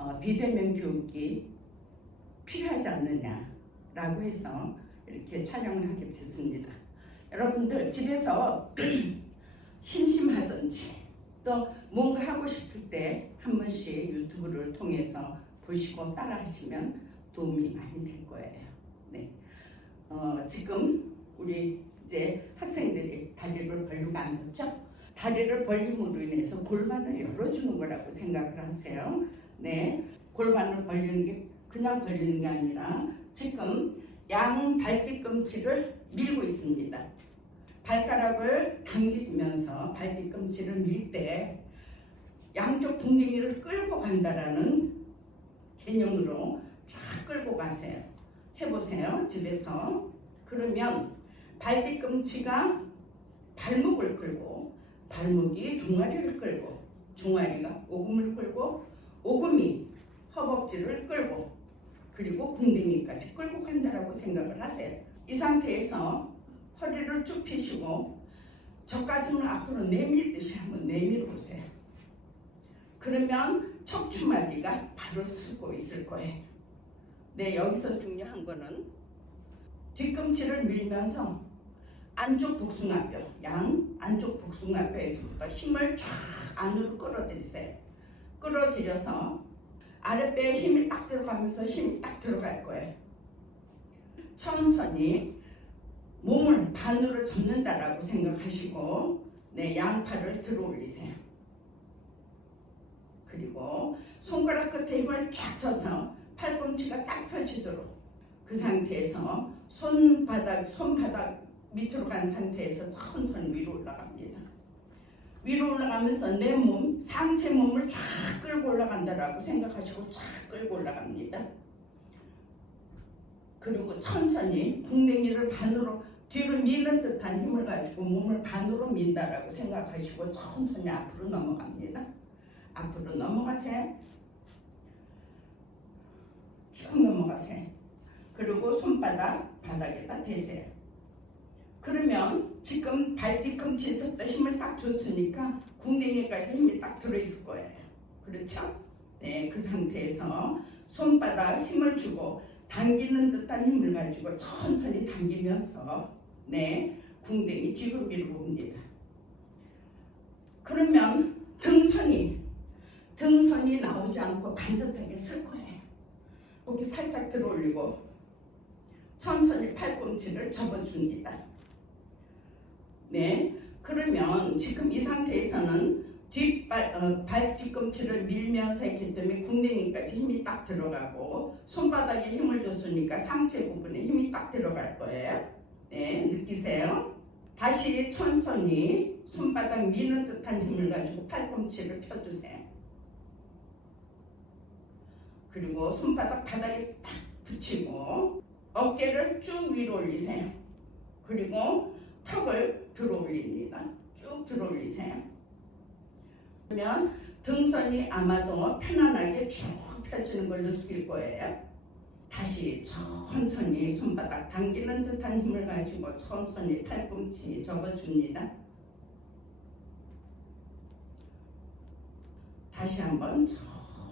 어, 비대면 교육이 필요하지 않느냐라고 해서 이렇게 촬영을 하게 됐습니다. 여러분들 집에서 심심하든지 또 뭔가 하고 싶을 때 한 번씩 유튜브를 통해서 보시고 따라 하시면 도움이 많이 될 거예요. 네. 어, 지금 우리 이제 학생들이 다리를 벌리고 앉았죠? 다리를 벌림으로 인해서 골반을 열어주는 거라고 생각을 하세요. 네. 골반을 벌리는 게 그냥 벌리는 게 아니라 지금 양 발뒤꿈치를 밀고 있습니다. 발가락을 당기면서 발뒤꿈치를 밀 때 양쪽 궁둥이를 끌고 간다라는 개념으로 쫙 끌고 가세요. 해보세요. 집에서. 그러면 발뒤꿈치가 발목을 끌고 발목이 종아리를 끌고 종아리가 오금을 끌고 오금이 허벅지를 끌고 그리고 궁둥이까지 끌고 간다라고 생각을 하세요. 이 상태에서 허리를 쭉 펴시고 젖가슴을 앞으로 내밀듯이 한번 내밀어 보세요. 그러면 척추마디가 바로 쓰고 있을 거예요. 네, 여기서 중요한 거는 뒤꿈치를 밀면서 안쪽 복숭아뼈, 양 안쪽 복숭아뼈에서부터 힘을 쫙 안으로 끌어들이세요. 끌어들여서 아랫배에 힘이 딱 들어가면서 힘이 딱 들어갈 거예요. 천천히 몸을 반으로 접는다라고 생각하시고 네, 양팔을 들어 올리세요. 그리고 손가락 끝에 힘을 쫙 줘서 팔꿈치가 쫙 펴지도록 그 상태에서 손바닥 손바닥 밑으로 간 상태에서 천천히. 위로 올라가면서 내 몸, 상체 몸을 쫙 끌고 올라간다라고 생각하시고 쫙 끌고 올라갑니다. 그리고 천천히 궁뎅이를 반으로 뒤로 미는 듯한 힘을 가지고 몸을 반으로 민다라고 생각하시고 천천히 앞으로 넘어갑니다. 앞으로 넘어가세요. 쭉 넘어가세요. 그리고 손바닥 바닥에다 대세요. 그러면 지금 발 뒤꿈치에서 또 힘을 딱 줬으니까 궁뎅이까지 힘이 딱 들어있을 거예요. 그렇죠? 네, 그 상태에서 손바닥 힘을 주고 당기는 듯한 힘을 가지고 천천히 당기면서 네, 궁뎅이 뒤로 밀어봅니다. 그러면 등선이 등선이 나오지 않고 반듯하게 쓸 거예요. 고기 살짝 들어 올리고 천천히 팔꿈치를 접어줍니다. 네, 그러면 지금 이 상태에서는 뒷발, 어, 발 뒤꿈치를 밀면서 했기 때문에 궁뎅이까지 힘이 딱 들어가고 손바닥에 힘을 줬으니까 상체 부분에 힘이 딱 들어갈 거예요. 네, 느끼세요? 다시 천천히 손바닥 미는 듯한 힘을 가지고 팔꿈치를 펴주세요. 그리고 손바닥 바닥에 딱 붙이고 어깨를 쭉 위로 올리세요. 그리고 턱을 들어 올립니다. 쭉 들어 올리세요. 그러면 등선이 아마도 편안하게 쭉 펴지는 걸 느낄 거예요. 다시 천천히 손바닥 당기는 듯한 힘을 가지고 천천히 팔꿈치 접어줍니다. 다시 한번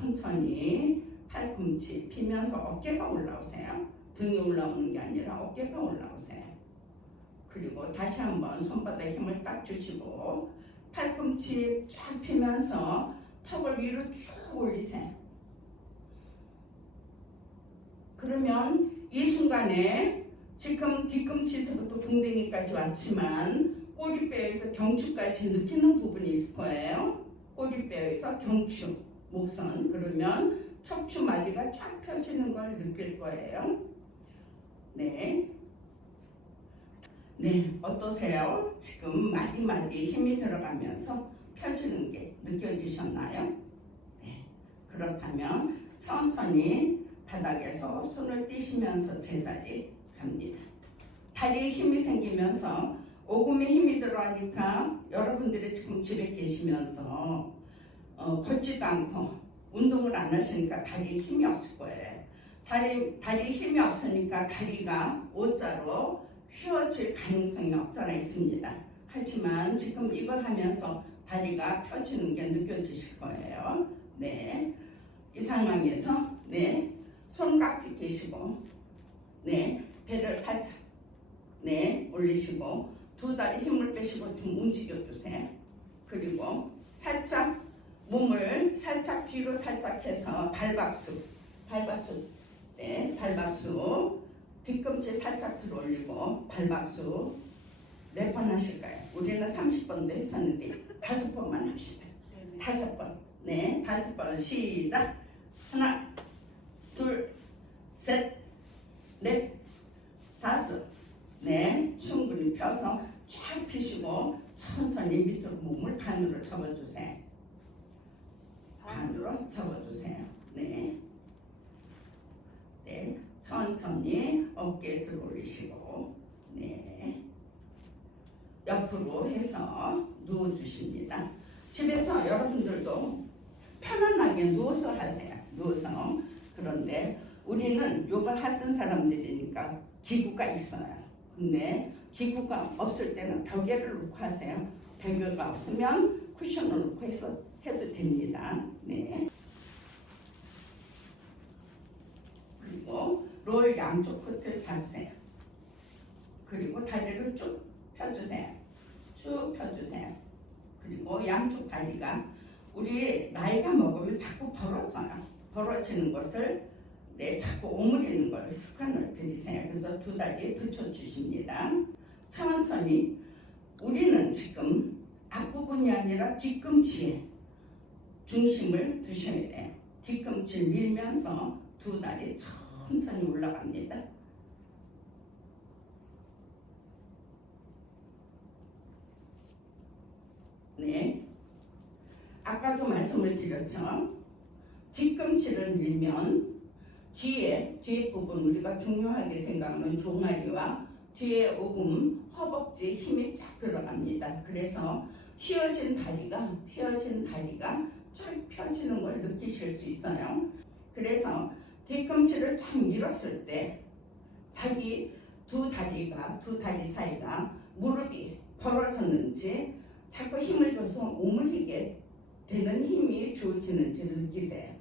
천천히 팔꿈치 피면서 어깨가 올라오세요. 등이 올라오는 게 아니라 어깨가 올라오세요. 그리고 다시 한번 손바닥 힘을 딱 주시고 팔꿈치 쫙 피면서 턱을 위로 쭉 올리세요. 그러면 이 순간에 지금 뒤꿈치에서부터 궁뎅이까지 왔지만 꼬리뼈에서 경추까지 느끼는 부분이 있을 거예요. 꼬리뼈에서 경추, 목선 그러면 척추 마디가 쫙 펴지는 걸 느낄 거예요. 네. 네, 어떠세요? 지금 마디마디 힘이 들어가면서 펴지는 게 느껴지셨나요? 네. 그렇다면 천천히 바닥에서 손을 띄시면서 제자리 갑니다. 다리에 힘이 생기면서 오금에 힘이 들어가니까 여러분들이 지금 집에 계시면서 어, 걷지도 않고 운동을 안 하시니까 다리에 힘이 없을 거예요. 다리 다리 힘이 없으니까 다리가 O자로 휘어질 가능성이 없잖아 있습니다. 하지만 지금 이걸 하면서 다리가 펴지는 게 느껴지실 거예요. 네. 이 상황에서 네. 손깍지 끼시고 네. 배를 살짝 네. 올리시고 두 다리 힘을 빼시고 좀 움직여 주세요. 그리고 살짝 몸을 살짝 뒤로 살짝 해서 발박수 발박수 네. 발박수 뒤꿈치 살짝 들어 올리고 발박수 몇 번 하실까요? 우리는 30번도 했었는데 다섯 번만 합시다. 다섯 번. 네, 다섯 번 시작. 하나, 둘, 셋, 넷, 다섯. 네, 충분히 펴서 쫙 펴시고 천천히 밑으로 몸을 반으로 접어주세요. 반으로 접어주세요. 네. 네, 천천히 어깨 들어 올리시고, 네. 옆으로 해서 누워주십니다. 집에서 여러분들도 편안하게 누워서 하세요. 누워서. 그런데 우리는 요걸 하던 사람들이니까 기구가 있어요. 근데 기구가 없을 때는 벽에를 놓고 하세요. 벽에가 없으면 쿠션을 놓고 해서 해도 됩니다. 네. 그리고 롤 양쪽 끝을 잡으세요. 그리고 다리를 쭉 펴주세요. 쭉 펴주세요. 그리고 양쪽 다리가 우리 나이가 먹으면 자꾸 벌어져요. 벌어지는 것을 네, 자꾸 오므리는 걸 습관을 들이세요. 그래서 두 다리 붙여주십니다. 천천히 우리는 지금 앞부분이 아니라 뒤꿈치에 중심을 두셔야 돼요. 뒤꿈치를 밀면서 두 다리 천천히 올라갑니다. 네. 아까도 말씀을 드렸죠. 뒤꿈치를 밀면 뒤에 뒤에 부분 우리가 중요하게 생각하는 종아리와 뒤에 오금 허벅지 힘이 쫙 들어갑니다. 그래서 휘어진 다리가 휘어진 다리가 쫙 펴지는 걸 느끼실 수 있어요. 그래서 뒤꿈치를 쫙 밀었을 때 자기 두 다리가 두 다리 사이가 무릎이 벌어졌는지 자꾸 힘을 줘서 오므리게 되는 힘이 주어지는지를 느끼세요.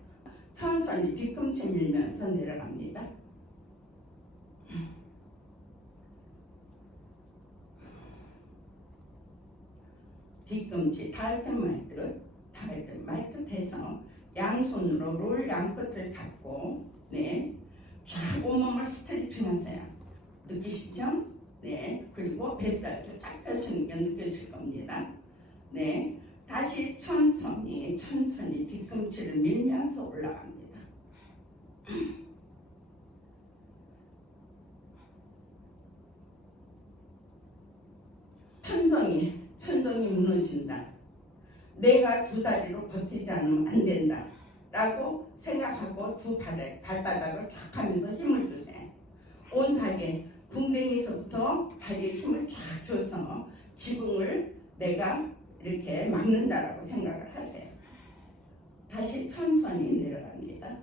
천천히 뒤꿈치 밀면서 내려갑니다. 뒤꿈치 닿을 듯 말 듯, 닿을 듯 말듯 해서 양손으로 롤 양끝을 잡고 네, 쫙 온몸을 스트레칭 하세요. 느끼시죠? 네, 그리고 뱃살도 쫙 펴주는 게 느껴질 겁니다. 네, 다시 천천히 천천히 뒤꿈치를 밀면서 올라갑니다. 천정이 천정이 무너진다. 내가 두 다리로 버티지 않으면 안 된다. 라고 생각하고 두 발에, 발바닥을 쫙 하면서 힘을 주세요. 온 다리에 궁뎅이에서부터 다리에 힘을 쫙 줘서 지붕을 내가 이렇게 막는다라고 생각을 하세요. 다시 천천히 내려갑니다.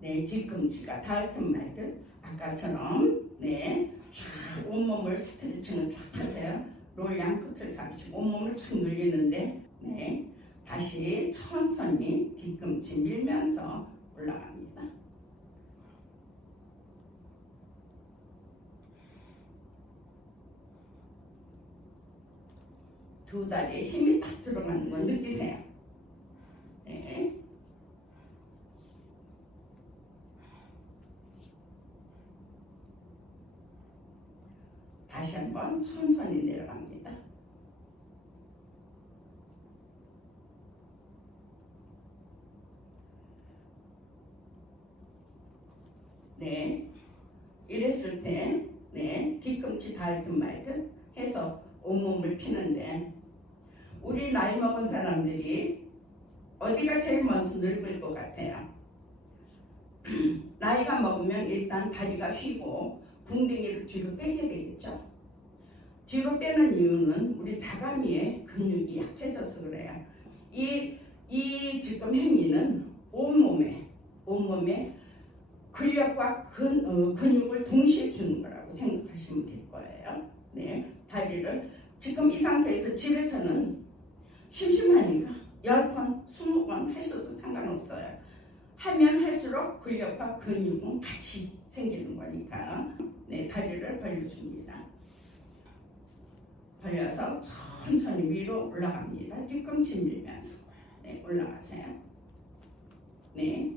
네, 뒤꿈치가 닿을 듯말듯 아까처럼 네, 쫙 온몸을 스트레칭을 쫙 하세요. 롤 양끝을 잡으시고 온몸을 쫙 늘리는데 네, 다시 천천히 뒤꿈치 밀면서 올라갑니다. 두 다리에 힘이 딱 들어가는 거 느끼세요. 네. 다시 한번 천천히 내려갑니다. 네. 이랬을 때, 네. 뒤꿈치 닿을 듯말듯 해서 온몸을 피는데, 우리 나이 먹은 사람들이 어디가 제일 먼저 늙을 것 같아요? 나이가 먹으면 일단 다리가 휘고 궁둥이를 뒤로 빼게 되겠죠. 뒤로 빼는 이유는 우리 자가미의 근육이 약해져서 그래요. 이, 이 지금 행위는 온몸에, 온몸에 근력과 근, 어, 근육을 동시에 주는 거라고 생각하시면 될 거예요. 네, 다리를 지금 이 상태에서 집에서는 심심하니까 10번, 20번 하셔도 상관없어요. 하면 할수록 근력과 근육은 같이 생기는 거니까 네, 다리를 벌려줍니다. 벌려서 천천히 위로 올라갑니다. 뒤꿈치 밀면서 네, 올라가세요. 네,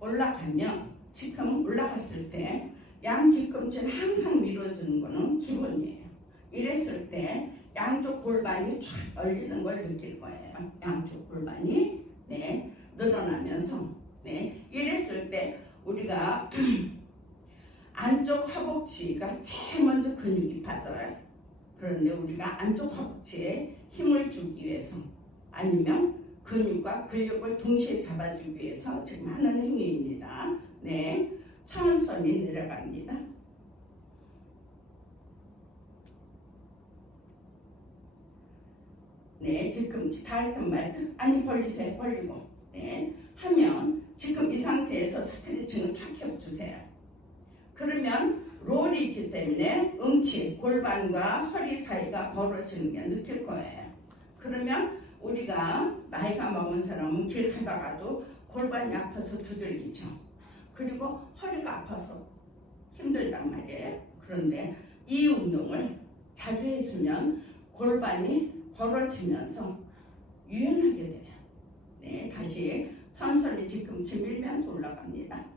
올라가면 지금 올라갔을 때 양 뒤꿈치는 항상 밀어주는 거는 기본이에요. 이랬을 때 양쪽 골반이 쫙 열리는 걸 느낄 거예요. 양쪽 골반이 네, 늘어나면서 네, 이랬을 때 우리가 안쪽 허벅지가 제일 먼저 근육이 빠져요. 그런데 우리가 안쪽 허벅지에 힘을 주기 위해서 아니면 근육과 근력을 동시에 잡아주기 위해서 지금 하는 행위입니다. 네, 천천히 내려갑니다. 네, 뒤꿈치 닿든 말든 아니 벌리세요, 벌리고 네, 하면 지금 이 상태에서 스트레칭을 쫙 해주세요. 그러면 롤이 있기 때문에 응치, 골반과 허리 사이가 벌어지는 게 느낄 거예요. 그러면 우리가 나이가 먹은 사람은 길 가다가도 골반이 아파서 두들기죠. 그리고 허리가 아파서 힘들단 말이에요. 그런데 이 운동을 자주 해주면 골반이 벌어지면서 유연하게 돼요. 네, 다시 천천히 뒤꿈치 밀면서 올라갑니다.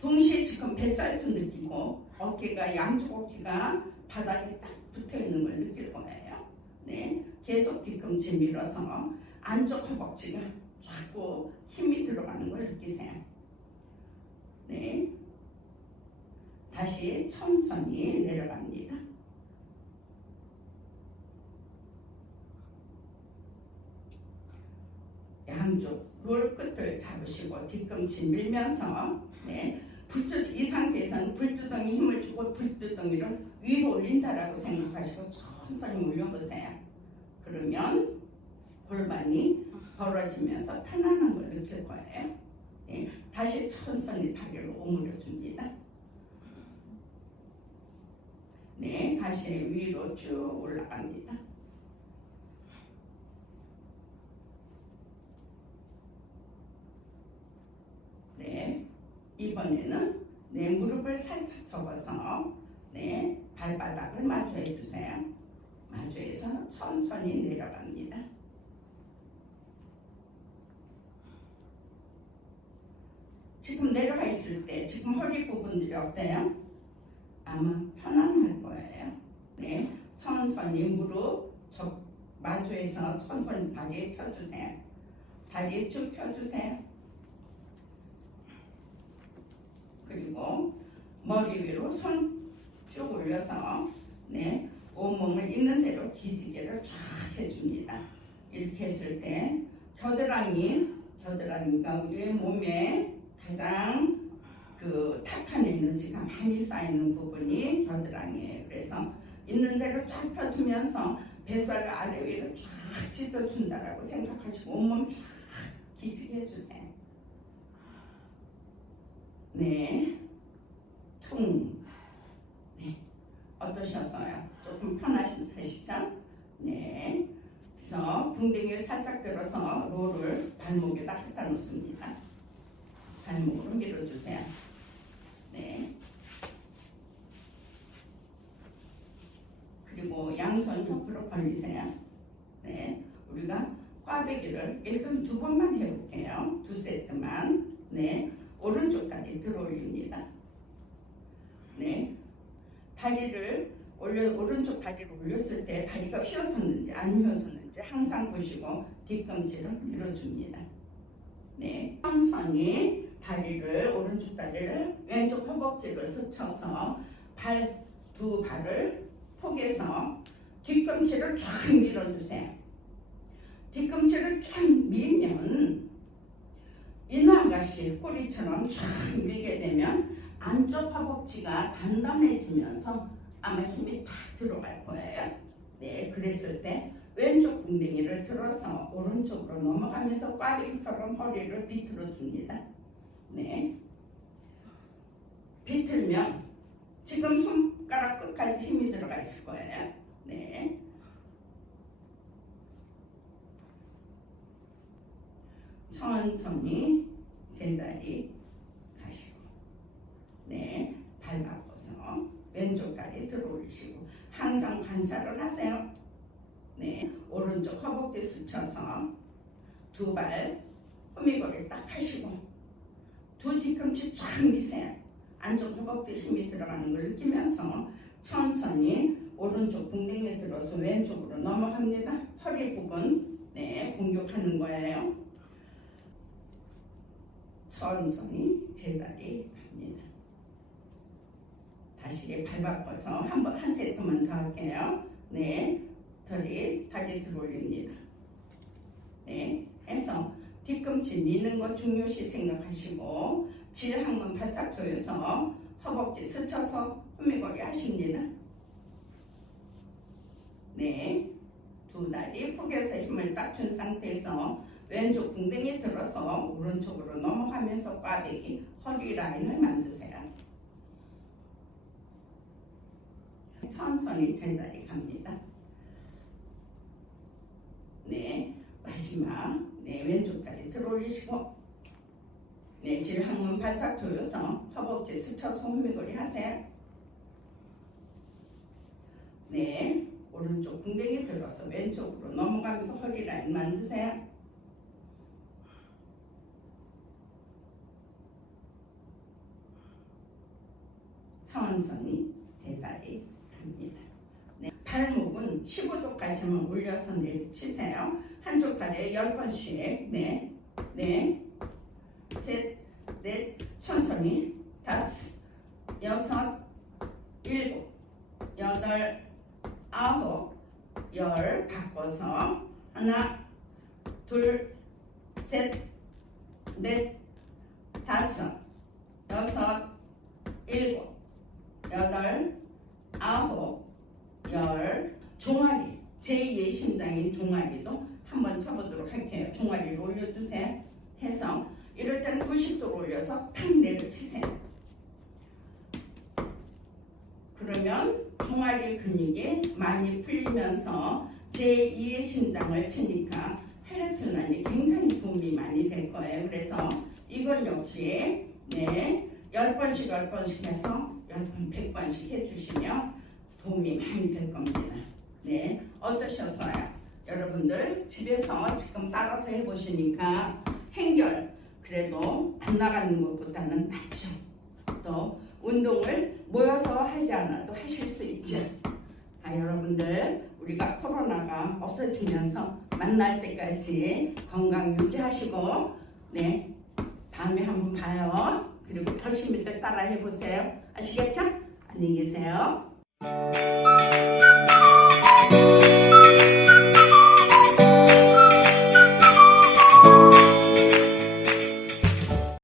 동시에 지금 뱃살도 느끼고 어깨가 양쪽 어깨가 바닥에 딱 붙어 있는 걸 느낄 거예요. 네, 계속 뒤꿈치 밀어서 안쪽 허벅지가 자꾸 힘이 들어가는 걸 느끼세요. 네, 다시 천천히 내려갑니다. 양쪽 롤 끝을 잡으시고 뒤꿈치 밀면서 네, 불뚜 이 상태에서는 불두덩이 힘을 주고 불두덩이를 위로 올린다라고 생각하시고 천천히 올려보세요. 그러면 골반이 벌어지면서 편안한 걸 느낄 거예요. 네, 다시 천천히 다리를 오므려 줍니다. 네, 다시 위로 쭉 올라갑니다. 네, 이번에는 네, 무릎을 살짝 접어서 네, 발바닥을 마주해 주세요. 마주해서 천천히 내려갑니다. 지금 내려가 있을 때 지금 허리 부분들이 어때요? 아마 편안할 거예요. 네, 천천히 무릎 접 마주해서 천천히 다리 펴주세요. 다리 쭉 펴주세요. 그리고 머리 위로 손 쭉 올려서 네 온몸을 있는 대로 기지개를 쫙 해줍니다. 이렇게 했을 때 겨드랑이 겨드랑이가 우리 몸에 가장 그 탁한 에너지가 많이 쌓이는 부분이 겨드랑이에요. 그래서 있는 대로 쫙 펴주면서 뱃살 아래 위로 쫙 찢어준다라고 생각하시고 온몸 쫙 기지개 해주세요. 네. 퉁. 네. 어떠셨어요? 조금 편하시죠? 네. 그래서 궁뎅이를 살짝 들어서 롤을 발목에다 갖다 놓습니다. 발목으로 밀어주세요. 네. 그리고 양손 옆으로 벌리세요. 네. 우리가 꽈배기를 일단 두 번만 해볼게요. 두 세트만. 네. 오른쪽 다리 들어 올립니다. 네. 다리를 올려 오른쪽 다리를 올렸을 때 다리가 휘어졌는지 안 휘어졌는지 항상 보시고 뒤꿈치를 밀어줍니다. 네. 천천히 다리를 오른쪽 다리를 왼쪽 허벅지를 스쳐서 발 두 발을 포개서 뒤꿈치를 쫙 밀어주세요. 뒤꿈치를 쫙 밀면 이나 아가씨 꼬리처럼 쫙 밀게 되면 안쪽 허벅지가 단단해지면서 아마 힘이 팍 들어갈 거예요. 네, 그랬을 때 왼쪽 궁뎅이를 들어서 오른쪽으로 넘어가면서 꽈배기처럼 허리를 비틀어 줍니다. 네. 비틀면 지금 손가락 끝까지 힘이 들어가 있을 거예요. 네. 천천히 가시고 네, 발 바꿔서 왼쪽 다리 들어올리시고 항상 관찰을 하세요. 네, 오른쪽 허벅지 스쳐서 두 발 허미거리 딱 하시고 두 뒤꿈치 쫙 미세요. 안쪽 허벅지 힘이 들어가는 걸 느끼면서 천천히 오른쪽 궁뎅이에 들어서 왼쪽으로 넘어갑니다. 허리 부분 네 공격하는 거예요. 천천히 제자리 갑니다. 다시 발 바꿔서 한번 한 세트만 더 할게요. 네, 다리 다리 들어올립니다. 네, 해서 뒤꿈치 미는 거 중요시 생각하시고 질 한번 바짝 조여서 허벅지 스쳐서 호미거리 하십니다. 네, 두 다리 폭에서 힘을 딱 준 상태에서 왼쪽 궁뎅이 들어서 오른쪽으로 넘어가면서 꽈대기 허리 라인을 만드세요. 천천히 제자리 갑니다. 네, 마지막 네 왼쪽 다리 들어올리시고 네, 질 한번 바짝 조여서 허벅지 스쳐서 호미거리 하세요. 네, 오른쪽 궁뎅이 들어서 왼쪽으로 넘어가면서 허리 라인 만드세요. 천천히 제자리 갑니다. 네, 발목은 15도까지만 올려서 내리치세요. 한쪽 다리에 10번씩 네, 네, 셋, 넷, 천천히 다섯, 여섯, 일곱, 여덟, 아홉, 열 바꿔서 하나, 둘, 셋, 넷, 다섯, 여섯, 일곱, 여덟, 아홉, 열 종아리 제2의 심장인 종아리도 한번 쳐보도록 할게요. 종아리를 올려주세요. 해서 이럴 때는 90도로 올려서 탁 내려치세요. 그러면 종아리 근육이 많이 풀리면서 제2의 심장을 치니까 혈액순환이 굉장히 도움이 많이 될 거예요. 그래서 이걸 역시 네 10번씩 10번씩 해서 10번 100번씩 해주시면 도움이 많이 될 겁니다. 네 어떠셨어요? 여러분들 집에서 지금 따라서 해보시니까 행결 그래도 안 나가는 것보다는 낫죠. 또 운동을 모여서 하지 않아도 하실 수 있죠. 자, 여러분들 우리가 코로나가 없어지면서 만날 때까지 건강 유지하시고 네 다음에 한번 봐요. 그리고 열심히들 따라 해보세요. 아시겠죠? 안녕히 계세요. you